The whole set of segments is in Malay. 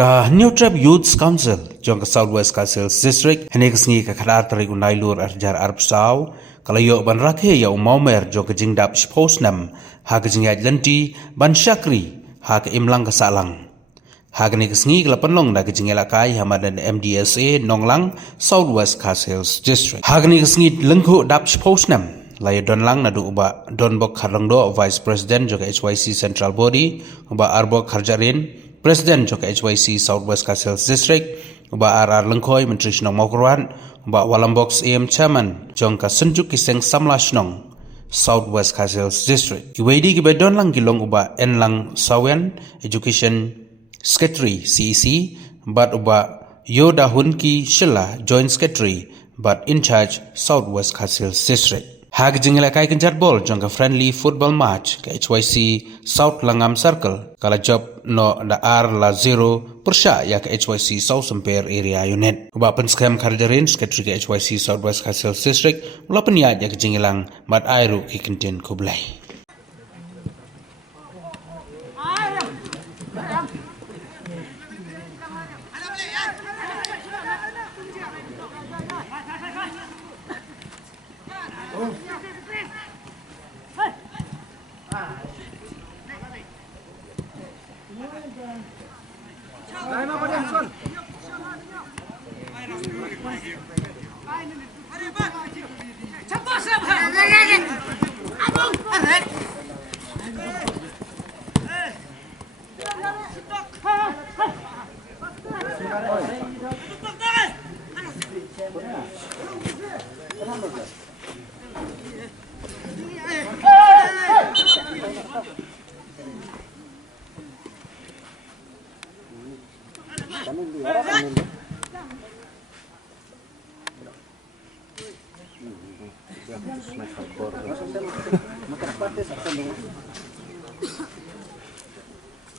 Ka New Trap Youth Council jong ka Southwest Castle District hanex ngi ka khadar tari unai lur arjar arbsaw kalayo ban rakhe ya umaumer jong ka jingdap shposnam ha ka jingyaj lanti ban syakri ha ka imlang ka salang ha ka nex ngi ka panlong na ka jingela kai hamadan MDSA Nonglang Southwest Castle District ha ka nex ngi lengkho dap shposnam layo don lang na du uba don bok kharlangdo Vice President jong ka HYC Central Body uba arbok kharjarin Presiden jok HYC Southwest Castle District, uba RR Lengkoi Menteri Senong Maukeruan, uba Walambox AM Chairman jong ka Senjuk Kiseng Samlas Nong Southwest Castle District. Iwedi ki bedon lang gilong uba Enlang Sawen Education Secretary CEC, but uba Yoda Hunki Shilla Joint Secretary, but in charge Southwest Castle District. Hag jingla kai kenjar bol jong ka friendly football match ke HYC South Langam Circle kala job no da R la 0 persya ya ke HYC South Semper area unit uba penskam karjarin sekretari ke HYC Southwest Castle District ula peniat ya ke jingilang mat airu ki kentin kublai.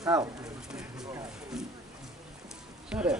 How? Sorry.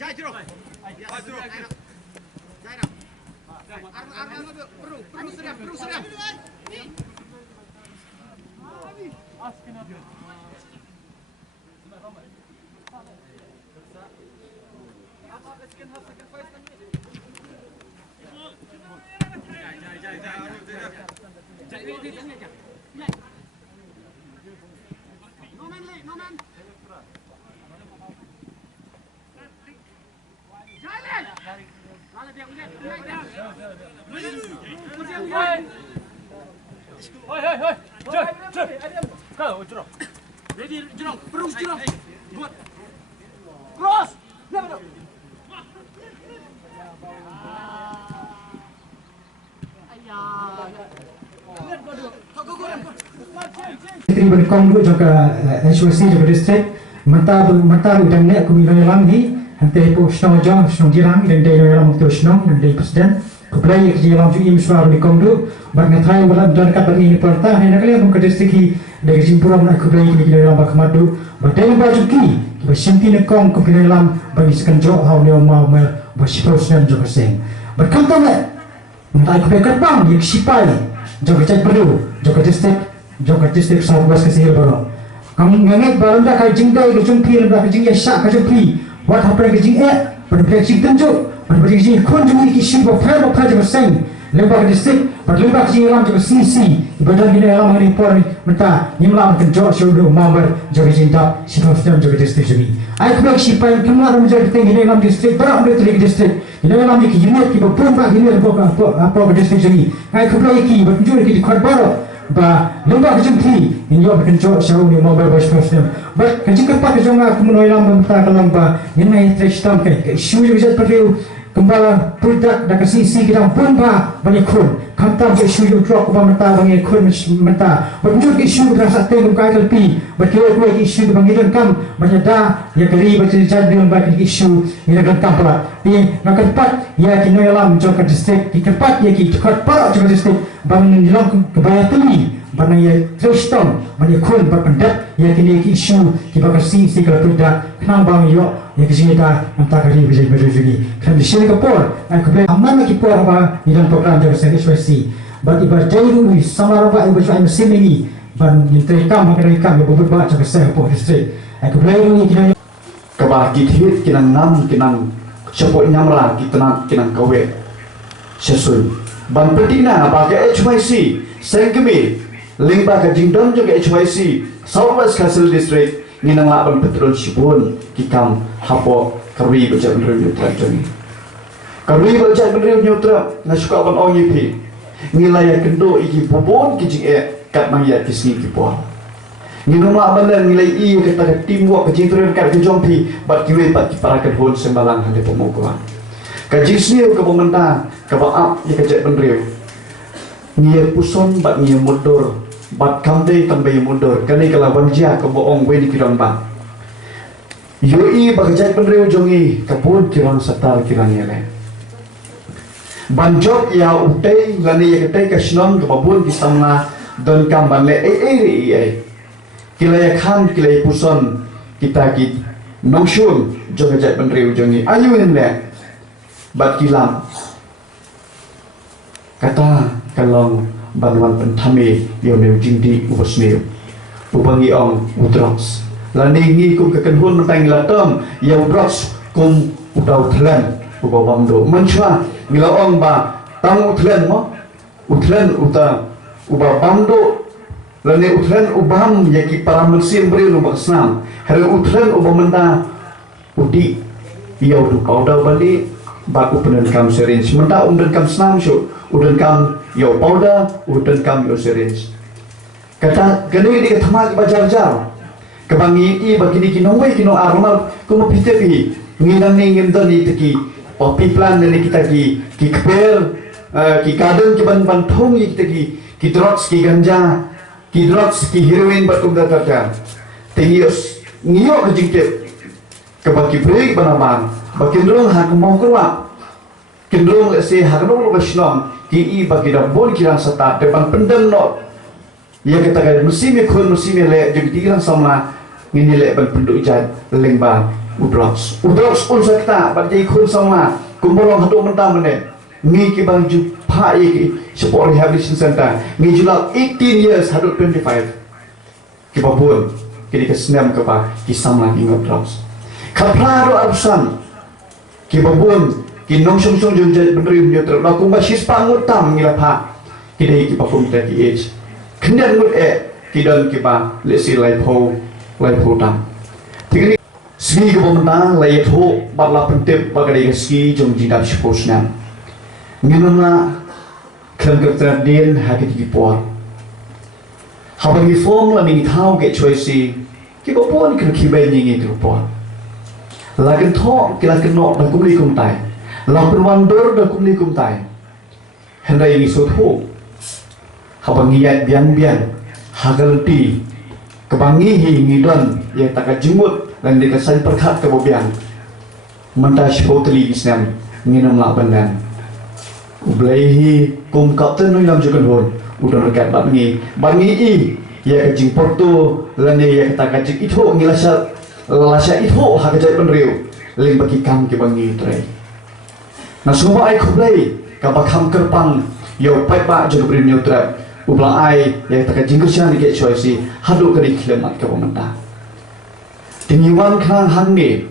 Jai jeruk. Teri Kongdu juga HWC juga distrik mata udang ni aku minum lam ni hantai po snong jong snong jirang dan day lam tu snong dan day presiden keplay ke lam ju im swar ni Kongdu bak ngathai wala dan kat bagi ni perta ni nak lihat muka distrik hi dari simpura nak keplay ni lam bak madu badai baju ki ba simpi ni kong ku lam bagi sekan jo hau ni mau ma ba sipos nan jo seng berkam tak nak aku kat bang yang sipai jo cai perlu jo distrik Jokat distrik Southwest Kasihil Baru. Kamu ngangat baru dah kai jingdai ke jumpi dah jing ya syak ke jumpi. Wat apa ke jing pada jing tunjuk, pada jing kun jing ki shi ba phai je seng. Lembah distrik, pada lembah jing lam je CC. Badan ni lam ni por menta nimlam ke jo shodu member jogi jing tap sifat sistem jogi distrik jemi. Ai kubek shi pai kemla ram je teng ni lam distrik baru ambil trik distrik. Ini lam ni ki unit ki ba pun ba unit apa distrik jemi. Ai kubek ki ba tunjuk ki khot baru ba lembah kejumpi ini juga berkencok syau ni mau berbahas problem but kejik kepak kejonga aku menoilam benta kalam ba ini tristam ke isu juga perlu kembala produk dak sisi kita pun ba banyak kun kantam ke isu juga drop ba menta banyak kun menta berjur ke isu rasa tengok kai kelpi berkira ku isu bangidon kam banyak da ya kali bercerita dengan ba isu ini kam pula ni nak kepat ya kinoilam joka distrik di kepat ya ki kepat para joka distrik bang nilam kebaya tuli bana ya tristam banyak kun berpendat ya kini isu kita kasi sikal produk kenang bang yo ya kisita anta kali bisa berjudi kan di sini kapor aku boleh aman lagi por apa dalam program dari SWC but ibar jairu sama apa ibar saya mesin ini ban interikam mereka beberapa cakap saya por distrik aku boleh ini kita kebagi hit kinang nam kinang sepoi nyamra kinang kawe sesuai ban petina pakai HYC sengkemi lembah kejingdon juga HYC Southwest Kasihil District nginang laban petrol sipun kikam hapo karwi bejat bener nyutra joni karwi bejat bener nyutra nasuka ban ong yipi ngilaya kendo iki bubon kijing kat mangya kisni kipo nginang laban dan ngilai i kata teamwork kejingdon kat kejompi bat kiwe bat kiparakan hon sembalang hande pemukuan kajisniu ke pemerintah ke baap ya kejat bener ngier puson bat ngier mundur bat kamde tambah mundur kani kalau banjia ke boong weni kirang ba yoi bagajai penreu jongi kapun kirang satal kirang yele banjok ya utei lani ya ketei kasnon ke babun kisamna don kamban le kilaya khan kilaya puson kita ki nongshun jogajai penreu jongi ayuin le bat kilam kata kalau banwan pentame yo new jingdi ubasneu ubangi ong udrox lani ngi kum kekenhun mentang latom yo udrox kum udau thlan ubawamdo manchwa ngila ong ba tang uthlan mo uthlan uta ubawamdo lani uthlan ubam yaki para mensim beri lubak snam hari uthlan ubamenda udi yo du kauda bali ba upenan kam syringe menda umdan kam snam syu udan kam yo powder udan kam yo syringe kata gani di thama ba jar jar kebangi i bagini kinongwe kino armal kumo pitepi nginang ni ngimdon ni tiki popi plan ni kita ki kper ki kadang ki ban ban thong ni kita ki drugs ki ganja ki drugs ki heroin batum data tenius ngiyo kejingte kebaki break banaman bakindrong hak mau kerwa kendrong se harno basnom ki i bagi rabon kirang sata depan pendem no ya kita kaya musim le jadi kirang sama ngini le ban penduk jad lengba udrox pun sakta bagi kun sama kumbolong hadu mentam ne ngi ki bang ju pha ki support rehabilitation center ngi julak 18 years hadut 25 ki babun ki ke senam ke ba ki samla ki ngotros khapla ro arsan ki babun ki nong song song jun jai bendri nyo ter la kumba sis pangut tam ngi la pha ki dei ki babun ta ki age khnyan mut ki don ki ba le si lai pho tam thì ski của bọn ta lấy thô bắt là phân tích bắt cái ski trong chỉ đạo sports nam nhưng mà cần cái tra điên hay cái gì bỏ họ bằng cái form là mình thao cái choice cái bộ bốn cái khi bên như cái bỏ là cái thọ cái là cái nọ là cũng đi cùng tài là cái wonder là cũng đi cùng tài hiện nay cái số thô họ bằng cái bian bian hagalti kebangi hingi don ya tak jumut dan dia kesan perkat ke bobian mentas totally islam nginam la bandan ublehi kum kapten noi lam jukan hon udon rekat bangi i ya ke jing porto lane ya tak jing itho lasa itho ha ke jai penriu ling bagi kam ke bangi trai na semua ai kublai ka bakam kerpang yo pai ba jo brin neutral ublang ai yang tak jingkusian ke choice hadu ke diklamat ke pemerintah tinggiwan khang hangi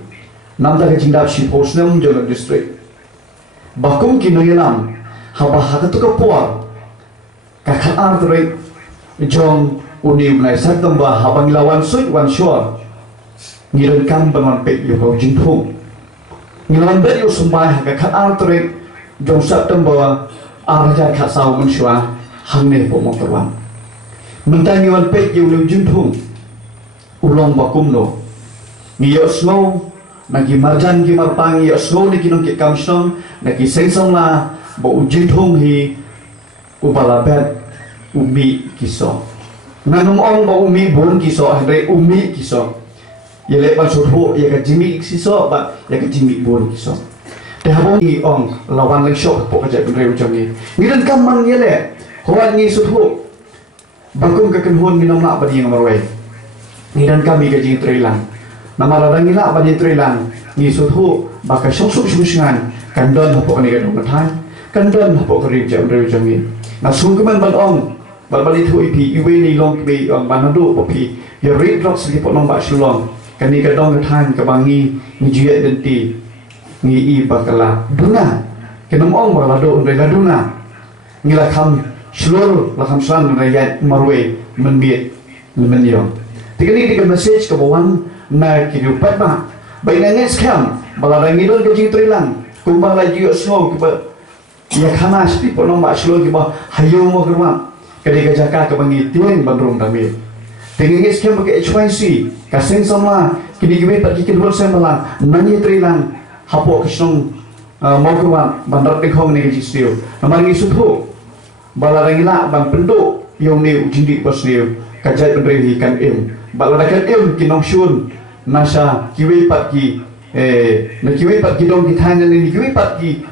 nam tak jingdap si posnam jono district bakum kinoyelam haba hakatu ke por ka khaar tre jong uni unai satam ba habang lawan suit wan shore ngiran kam banon pe yo ko jingthung ngilan be yo sumbai ka khaar tre jong satam ba arja khasau munshwa hangne po mo terwan mentang yuan pek yu lu jingthung ulong bakum no ngiyo snow nagi marjan ki marpang yo snow ni kinong ki kamsong nagi sengsong la bo jingthung hi ubala bet umi kiso nanong ong bo umi bon kiso hre umi kiso yele ba sotho ya ka jimi kiso ba ya ka jimi bon kiso te habong i ong lawan leng shop po ka ja kun reu changi ngiran kam man yele Huat ngi suthu bakum ka kenhon minam la badi ngamarwai ngidan kami ka jing trilang namara dangi la badi trilang ngi suthu baka sok sungsngan kandon hapo ka ni ka dong thai kandon hapo ka ri jam reu jangi na sung ka man ban ong bali thu ipi iwe ni long be ong banadu popi ya ri drops li po nong ba shulong kani ka dong thai ka bangi ni jue denti ngi i bakala duna kenom ong bakala do ndai la duna ngila kham seluruh lakam selan rakyat marwe menbiet menyo. Tiga ni kita message ke bawang na kehidupan ba. Baik nanya sekarang balarang idol ke jing trilang kumbang lagi snow ke ya khanas di ponong ba slow ke ba hayo mo kerma kadi ka jaka ke bangi tiang bandrong dami. Tiga ni sekarang pakai HYC kaseng sama kini gibe pergi ke dua semalam nanya trilang hapo kisong mau kerma bandar dekong ni ke jistio. Namar ni suthu balarang ila bang penduk yang ni jindi pasniu kajai pendiri kan balarang kan kinong shun nasa kiwi pat ki na kiwi pat ki dong ki thanya ni kiwi pat ki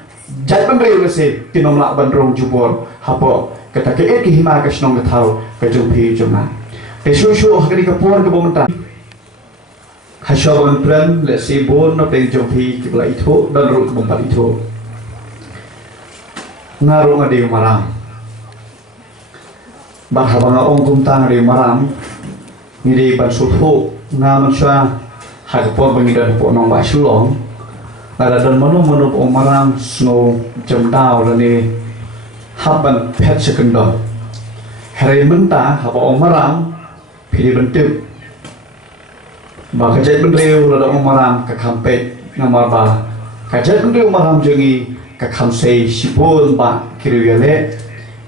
jai pendiri nase kinong la bandrong jubor hapo kata ke ki hima ka snong thau ka jumpi juma te shu hakari ka por ka bomta hashawan plan le se bon na pe jumpi ki bla itho dan ru bompa itho ngaro ngade maram bahwa ong kumtang dari maram ngiri ban suthu ngaman sha hakpor bangidan po nong ba shulong ada dan manu ong maram snow jam daw lani haban pet sekendo hari menta haba ong maram pilih bentuk ba kajai bendreu lada ong maram ka kampet ngamar ba kajai bendreu maram jengi ka kamsei sipun ba kiriwele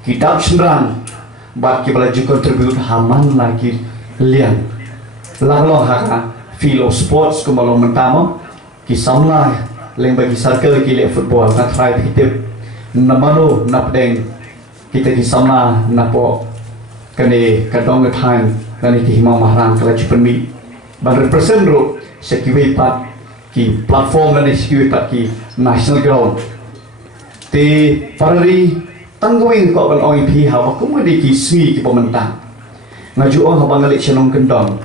kitab senrang bat ki bala contribute haman lagi lian langlo haka filo sports ko malong mentamo ki samla leng bagi circle ki le football na try hitip namano napdeng kita ki samla napo kane kadong time kane ki hima mahrang kala chupenmi ban represent ro sekiwe pat ki platform na sekiwe pat ki national ground te parari tangguing ko ban oi pi ha ko mo di ki sui ki pementang ngaju on habang ngalik senong kendong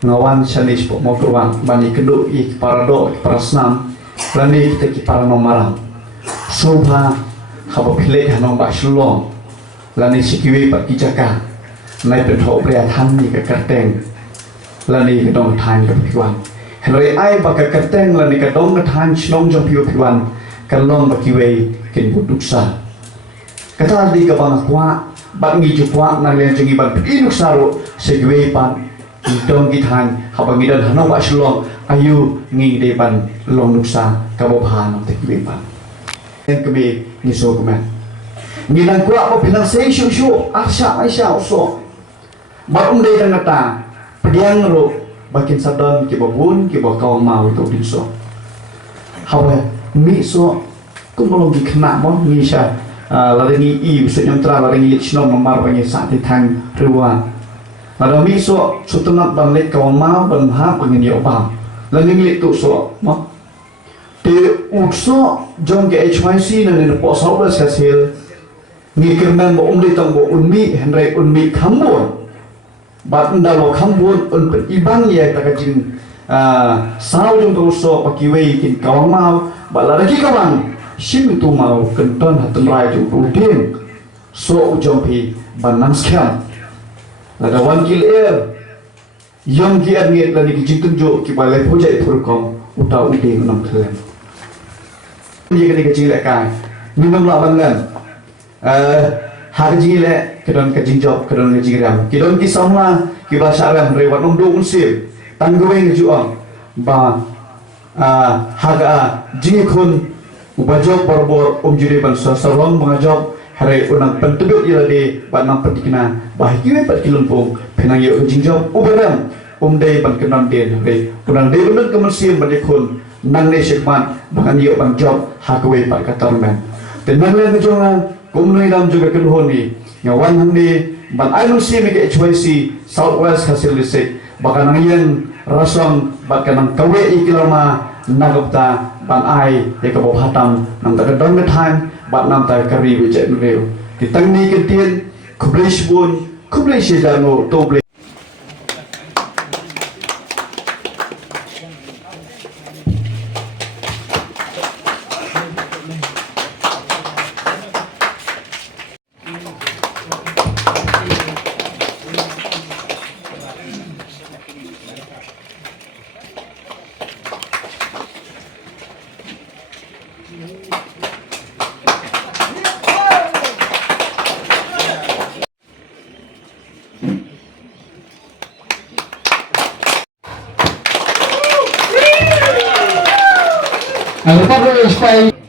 ngawan sanis po mo kurwan bani keduk i parado parasnam lani kita ki para nomaram Soba khaba phile hanong ba shlong lani sikiwe pat kijaka nai pen tho pria tham ni ka karteng lani ka dong than ka phiwan heloi ai ba ka karteng lani ka dong ka than chnong jong phiwan kan long ba kiwe kin buduksa kata di ka bang kwa bat ngi ju kwa na len jengi ban pi nuksa ro sikiwe pan dong ki than khaba ngi dan hanong ba shlong ayu ngi de ban long nuksa ka bo phan te kiwe pan yang kami ni so kuma ni nang kuat mo pinang sei shu asya so ba dei dan ngata pediang ro bakin sadon ki babun ki ba kaw mau to din so hawa mi so kumolong di kena mo ni sha la ni i so nyam tra la ni chno mamar ba ni sa ti thang ruwa la mi so sutunat ban le kaw mau ban ha ba ni yo ba la ni tu so mo te ukso jong ke HYC na ni po sa sa sel ni kerman bo umli tang bo unmi henry unmi khambon bat ndalo khambon un ibang ye ta kajing sao jong to so pakiwe kin kawang mau bala lagi kawang sim tu mau kenton hatem rai ju udin so ujong pi banang skam ada wan kil air yong ki adnget lani ki jingtung jo ki balai projek turkom uta udin nam khlem ni kini kecil lekai minum lah bangan hari jing le kedon kejing job kedon kejing ram kedon ki samla ki bahasa ram rewat nong do unsir tanggueng juang ba haga jing kun ubajok borbor jure ban sarong mengajok hari unang pentubuk ila de ban nang petikna bahikiwe pat kilumpung penang yo kejing job ubaram dei ban kenon den re unang de unang kemersian ban kun nang ne sekman bahkan yo bang job hakwe pak katarmen dan nang le kejongan kumnoi dam juga kenhoni ngawan handi ban ainun si me ke HYC Southwest hasil lisik bahkan nang yang rasong bahkan nang kawe ikilama nagopta ban ai ye ka bob hatam nang ta don me time bat nam ta kari we jet reu ti tang ni ke tien kublish bun kublish jango to Lepas itu